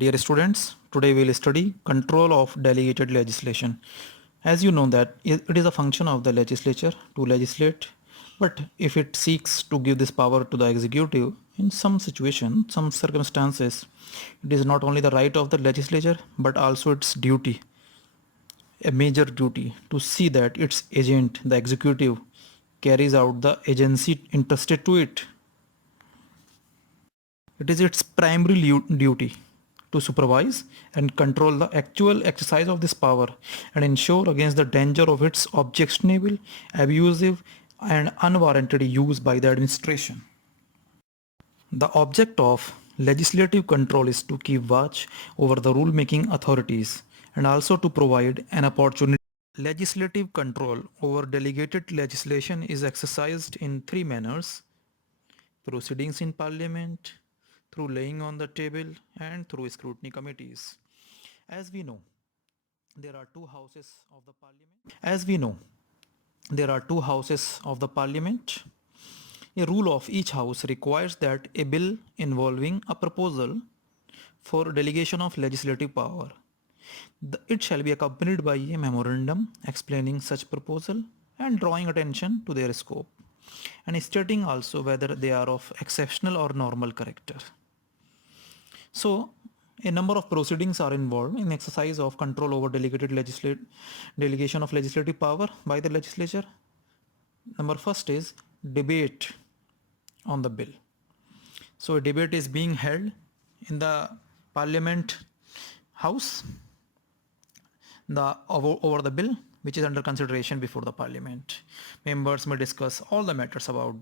Dear students, today we will study control of delegated legislation. As you know that it is a function of the legislature to legislate, but if it seeks to give this power to the executive, in some situation, some circumstances, it is not only the right of the legislature but also its duty, a major duty to see that its agent, the executive, carries out the agency entrusted to it. It is its primary duty to supervise and control the actual exercise of this power and ensure against the danger of its objectionable, abusive, and unwarranted use by the administration. The object of legislative control is to keep watch over the rule-making authorities and also to provide an opportunity. Legislative control over delegated legislation is exercised in three manners: proceedings in Parliament, through laying on the table, and through scrutiny committees. As we know, there are two houses of the Parliament. As we know, there are two houses of the Parliament. A rule of each house requires that a bill involving a proposal for delegation of legislative power, it shall be accompanied by a memorandum explaining such proposal and drawing attention to their scope, and stating also whether they are of exceptional or normal character. So, a number of proceedings are involved in exercise of control over delegation of legislative power by the legislature. Number first is debate on the bill. So a debate is being held in the Parliament House over the bill which is under consideration before the Parliament. Members may discuss all the matters about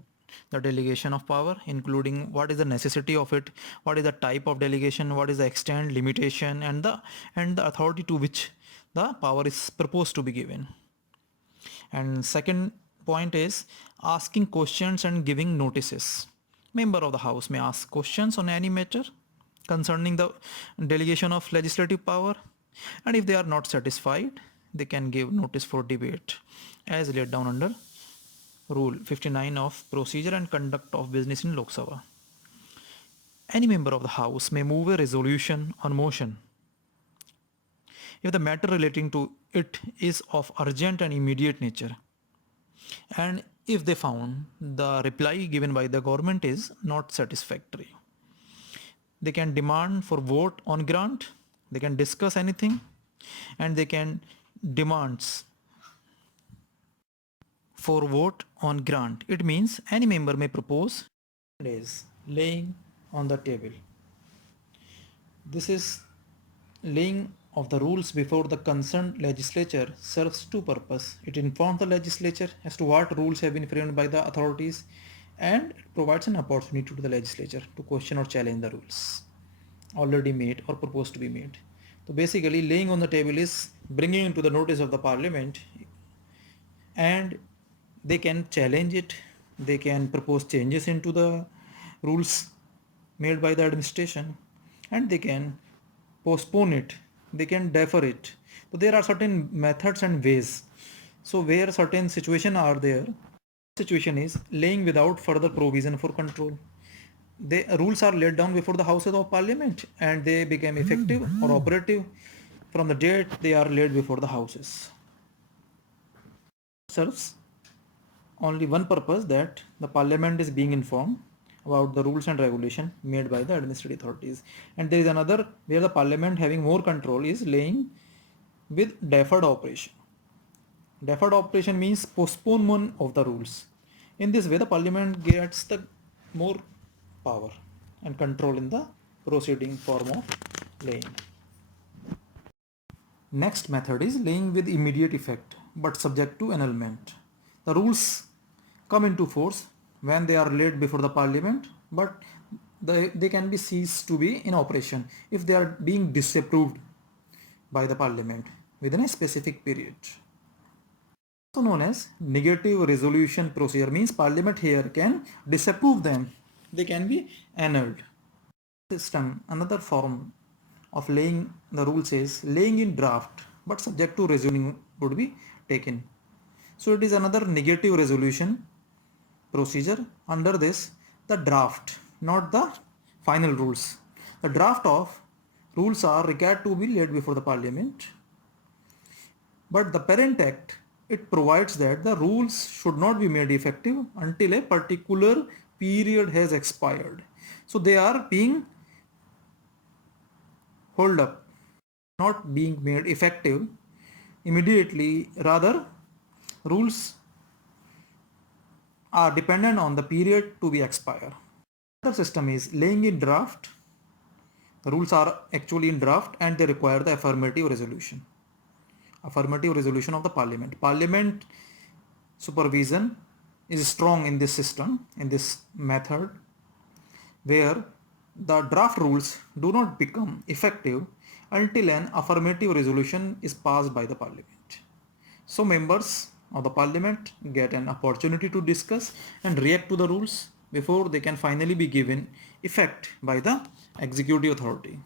the delegation of power, including what is the necessity of it, what is the type of delegation, what is the extent, limitation, and the authority to which the power is proposed to be given. And second point is asking questions and giving notices. Member of the House may ask questions on any matter concerning the delegation of legislative power, and if they are not satisfied, they can give notice for debate as laid down under Rule 59 of Procedure and Conduct of Business in Lok Sabha. Any member of the House may move a resolution on motion if the matter relating to it is of urgent and immediate nature, and if they found the reply given by the government is not satisfactory. They can demand for vote on grant, they can discuss anything, and they can demands for vote on grant. It means any member may propose is laying on the table. This is laying of the rules before the concerned legislature serves two purposes. It informs the legislature as to what rules have been framed by the authorities, and it provides an opportunity to the legislature to question or challenge the rules already made or proposed to be made. So basically laying on the table is bringing into the notice of the Parliament, and they can challenge it, they can propose changes into the rules made by the administration, and they can postpone it, they can defer it. So there are certain methods and ways. So where certain situations are there, situation is laying without further provision for control. The rules are laid down before the Houses of Parliament and they become effective or operative from the date they are laid before the Houses. Serves only one purpose, that the Parliament is being informed about the rules and regulation made by the administrative authorities. And there is another where the Parliament having more control is laying with deferred operation. Deferred operation means postponement of the rules. In this way the Parliament gets the more power and control in the proceeding form of laying. Next method is laying with immediate effect but subject to annulment. The rules come into force when they are laid before the Parliament, but they can be ceased to be in operation if they are being disapproved by the Parliament within a specific period. Also known as negative resolution procedure, means Parliament here can disapprove them. They can be annulled. System, another form of laying the rules is laying in draft but subject to resolution would be taken. So it is another negative resolution procedure. Under this, the draft, not the final rules, the draft of rules are required to be laid before the Parliament. But the Parent Act, it provides that the rules should not be made effective until a particular period has expired. So they are being held up, not being made effective immediately. Rather, rules are dependent on the period to be expired. The system is laying in draft. The rules are actually in draft and they require the affirmative resolution. Affirmative resolution of the Parliament. Parliament supervision is strong in this system, in this method, where the draft rules do not become effective until an affirmative resolution is passed by the Parliament. So members of the Parliament get an opportunity to discuss and react to the rules before they can finally be given effect by the executive authority.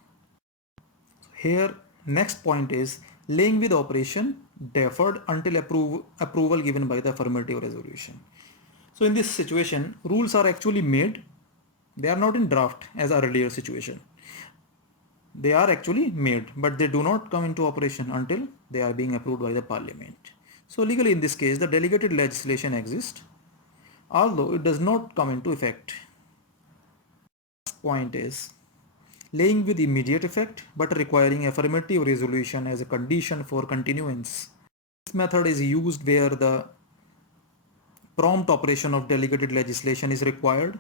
Here next point is laying with operation deferred until approval given by the affirmative resolution. So in this situation, rules are actually made. They are not in draft as earlier situation. They are actually made, but they do not come into operation until they are being approved by the Parliament. So legally in this case, the delegated legislation exists, although it does not come into effect. Point is laying with immediate effect but requiring affirmative resolution as a condition for continuance. This method is used where the prompt operation of delegated legislation is required,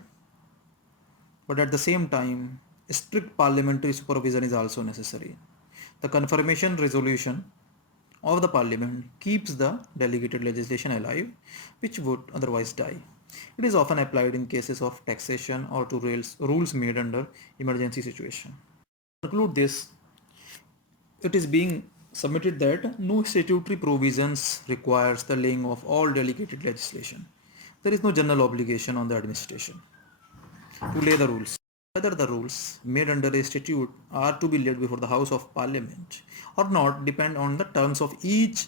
but at the same time, strict parliamentary supervision is also necessary. The confirmation resolution of the Parliament keeps the delegated legislation alive, which would otherwise die. It is often applied in cases of taxation or to rules made under emergency situation. To conclude this, it is being submitted that no statutory provisions requires the laying of all delegated legislation. There is no general obligation on the administration to lay the rules. Whether the rules made under a statute are to be laid before the House of Parliament or not depend on the terms of each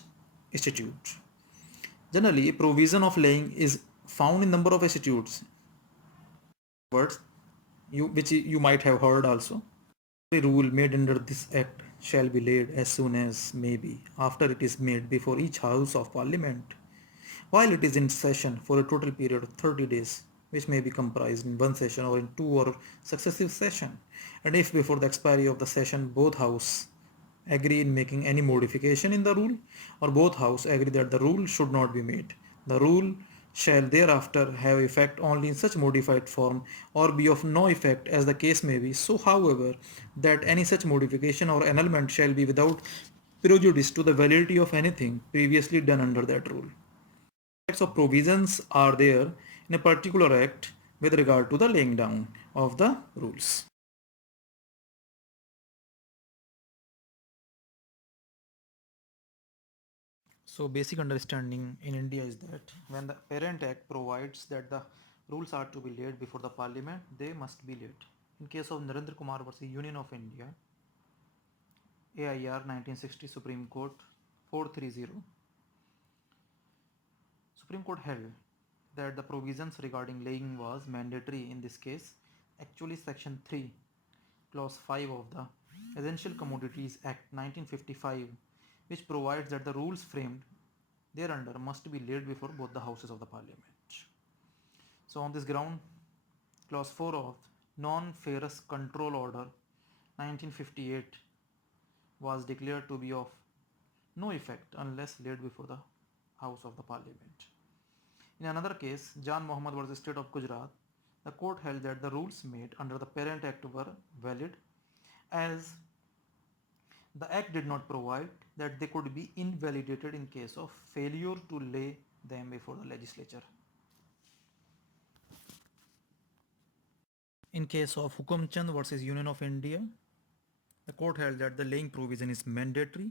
statute. Generally, a provision of laying is found in number of statutes. Words which you might have heard also. A rule made under this act shall be laid as soon as may be after it is made before each House of Parliament, while it is in session for a total period of 30 days, which may be comprised in one session or in two or successive session, and if before the expiry of the session both House agree in making any modification in the rule, or both House agree that the rule should not be made, the rule shall thereafter have effect only in such modified form or be of no effect as the case may be, so however that any such modification or annulment shall be without prejudice to the validity of anything previously done under that rule. Types of provisions are there in a particular act with regard to the laying down of the rules. So basic understanding in India is that when the Parent Act provides that the rules are to be laid before the Parliament, they must be laid. In case of Narendra Kumar versus Union of India, AIR 1960 Supreme Court 430, Supreme Court held that the provisions regarding laying was mandatory in this case. Actually, Section 3, Clause 5 of the Essential Commodities Act 1955, which provides that the rules framed thereunder must be laid before both the houses of the Parliament. So on this ground, Clause 4 of Non-Ferrous Control Order 1958 was declared to be of no effect unless laid before the House of the Parliament. In another case, Jan Mohammed versus State of Gujarat, the court held that the rules made under the Parent Act were valid as the Act did not provide that they could be invalidated in case of failure to lay them before the legislature. In case of Hukamchand versus Union of India, the court held that the laying provision is mandatory,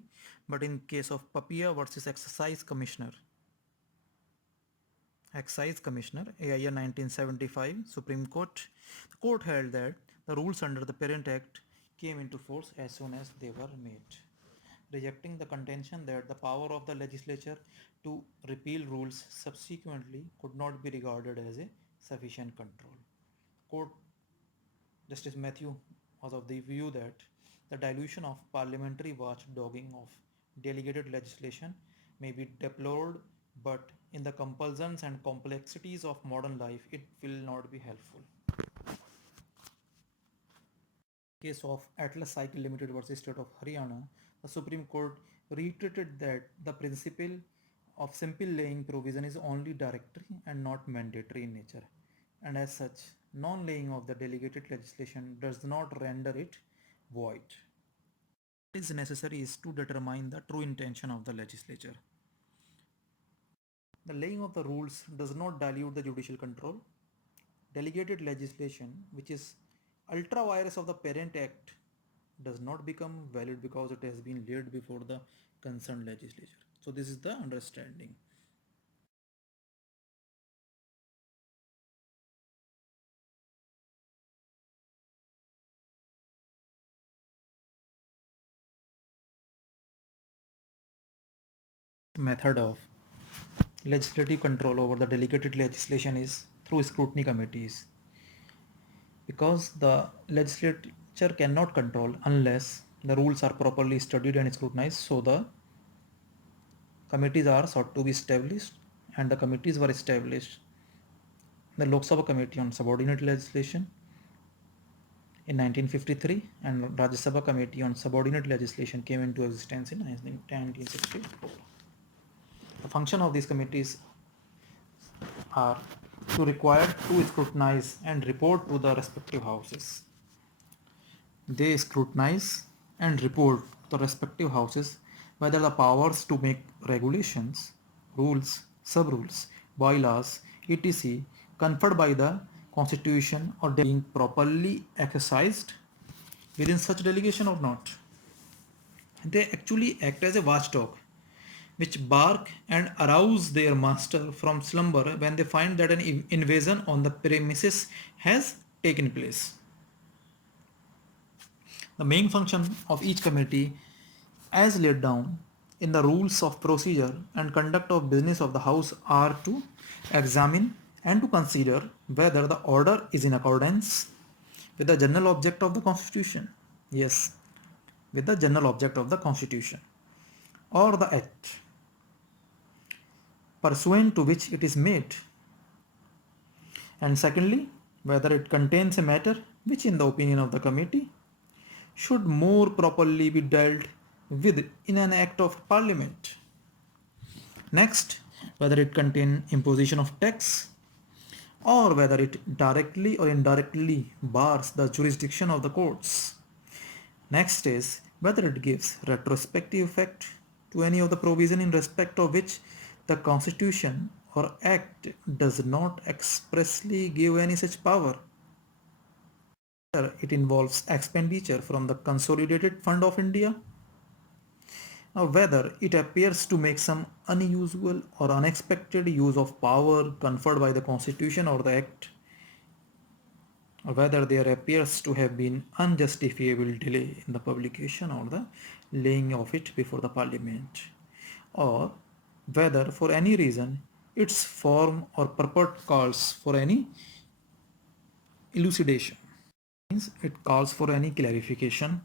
but in case of Papia versus Excise Commissioner, AIR 1975, Supreme Court, the court held that the rules under the Parent Act came into force as soon as they were made, rejecting the contention that the power of the legislature to repeal rules subsequently could not be regarded as a sufficient control. Court Justice Matthew was of the view that The dilution of parliamentary watchdogging of delegated legislation may be deplored, but in the compulsions and complexities of modern life, it will not be helpful. Case of Atlas Cycle Limited versus State of Haryana, the Supreme Court reiterated that the principle of simple laying provision is only directory and not mandatory in nature, and as such, non-laying of the delegated legislation does not render it void. What is necessary is to determine the true intention of the legislature. The laying of the rules does not dilute the judicial control. Delegated legislation, which is ultra vires of the parent act, does not become valid because it has been laid before the concerned legislature. So this is the understanding. Method of legislative control over the delegated legislation is through scrutiny committees, because the legislature cannot control unless the rules are properly studied and scrutinized. So the committees are sought to be established, and the committees were established. The Lok Sabha Committee on Subordinate Legislation in 1953 and Rajya Sabha Committee on Subordinate Legislation came into existence in 1964. The function of these committees are to require to scrutinize and report to the respective houses. They scrutinize and report to the respective houses whether the powers to make regulations, rules, sub-rules, bylaws, etc. conferred by the constitution or being properly exercised within such delegation or not. They actually act as a watchdog which bark and arouse their master from slumber when they find that an invasion on the premises has taken place. The main function of each committee, as laid down in the rules of procedure and conduct of business of the House, are to examine and to consider whether the order is in accordance with the general object of the Constitution. Yes, with the general object of the Constitution or the Act pursuant to which it is made, and secondly, whether it contains a matter which, in the opinion of the committee, should more properly be dealt with in an act of parliament. Next, whether it contains imposition of tax or whether it directly or indirectly bars the jurisdiction of the courts. Next is whether it gives retrospective effect to any of the provision in respect of which the Constitution or Act does not expressly give any such power. Whether it involves expenditure from the Consolidated Fund of India, or whether it appears to make some unusual or unexpected use of power conferred by the Constitution or the Act, or whether there appears to have been unjustifiable delay in the publication or the laying of it before the Parliament, or whether for any reason its form or purport calls for any elucidation. Means it calls for any clarification